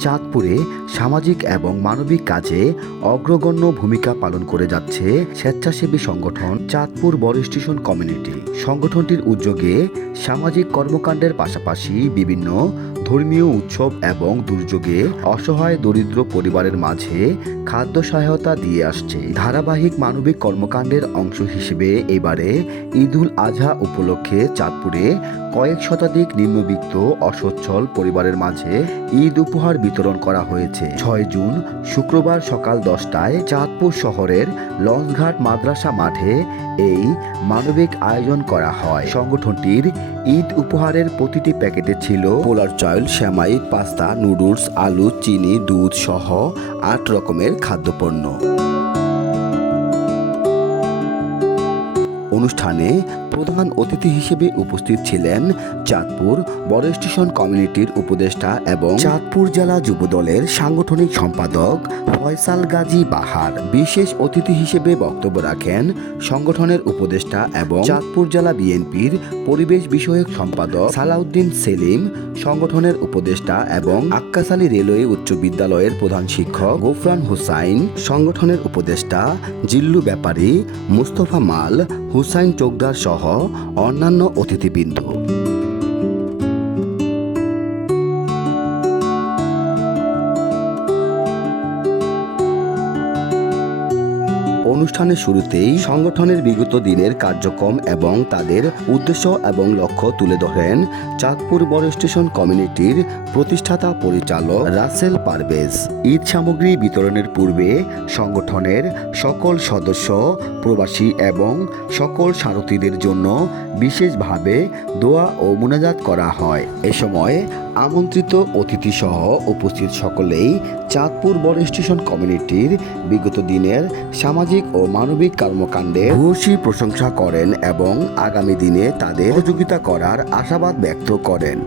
চাঁদপুরে সামাজিক এবং মানবিক কাজে অগ্রগণ্য ভূমিকা পালন করে যাচ্ছে স্বেচ্ছাসেবী সংগঠন চাঁদপুর বড় স্টেশন কমিউনিটি। সংগঠনটির উদ্যোগে সামাজিক কর্মকাণ্ডের পাশাপাশি বিভিন্ন ধর্মীয় উৎসব এবং দুর্যোগে অসহায় দরিদ্র পরিবারের মাঝে খাদ্য সহায়তা দিয়ে আসছে। ধারাবাহিক মানবিক কর্মকাণ্ডের অংশ হিসেবে এবারে ঈদুল আজহা উপলক্ষে চাঁদপুরে কয়েক শতাধিক নিম্নবিত্ত অসচ্ছল পরিবারের মাঝে ঈদ উপহার বিতরণ করা হয়েছে। ছয় জুন, শুক্রবার সকাল দশটায় চাঁদপুর শহরের লঞ্চঘাট মাদ্রাসা মাঠে এই মানবিক আয়োজন করা হয়। সংগঠনটির ঈদ উপহারের প্রতিটি প্যাকেটে ছিল পোলার চাউল শ্যামাই পাস্তা নুডলস আলু চিনি দুধ সহ আট রকমের খাদ্যপণ্য। অনুষ্ঠানে প্রধান অতিথি হিসেবে উপস্থিত ছিলেন চাঁদপুর বড় স্টেশন কমিউনিটির উপদেষ্টা এবং চাঁদপুর জেলা যুবদলের সাংগঠনিক সম্পাদক ফয়সাল গাজী বাহার। বিশেষ অতিথি হিসেবে বক্তব্য রাখেন সংগঠনের উপদেষ্টা এবং চাঁদপুর জেলা বিএনপির পরিবেশ বিষয়ক সম্পাদক সালাউদ্দিন সেলিম, সংগঠনের উপদেষ্টা এবং আক্কাসালি রেলওয়ে উচ্চ বিদ্যালয়ের প্রধান শিক্ষক গোফরান হুসাইন, সংগঠনের উপদেষ্টা জিল্লু ব্যাপারী, মুস্তফা মাল হুসাইন চোকদার সহ অন্যান্য অতিথিবৃন্দ। অনুষ্ঠানের শুরুতেই সংগঠনের বিগত দিনের কার্যক্রম এবং তাদের উদ্দেশ্য এবং লক্ষ্য তুলে ধরেন চাঁদপুর বড় স্টেশন কমিউনিটির প্রতিষ্ঠাতা পরিচালক রাসেল পারভেজ। ঈদ সামগ্রী বিতরণের পূর্বে সংগঠনের সকল সদস্য, প্রবাসী এবং সকল সারথীদের জন্য বিশেষভাবে দোয়া ও মোনাজাত করা হয়। এ সময় আমন্ত্রিত অতিথিসহ উপস্থিত সকলেই চাঁদপুর বড় স্টেশন কমিউনিটির বিগত দিনের সামাজিক ও মানবিক কর্মকাণ্ডে ভূয়সী প্রশংসা করেন এবং আগামী দিনে তাদের সহযোগিতা করার আশাবাদ ব্যক্ত করেন।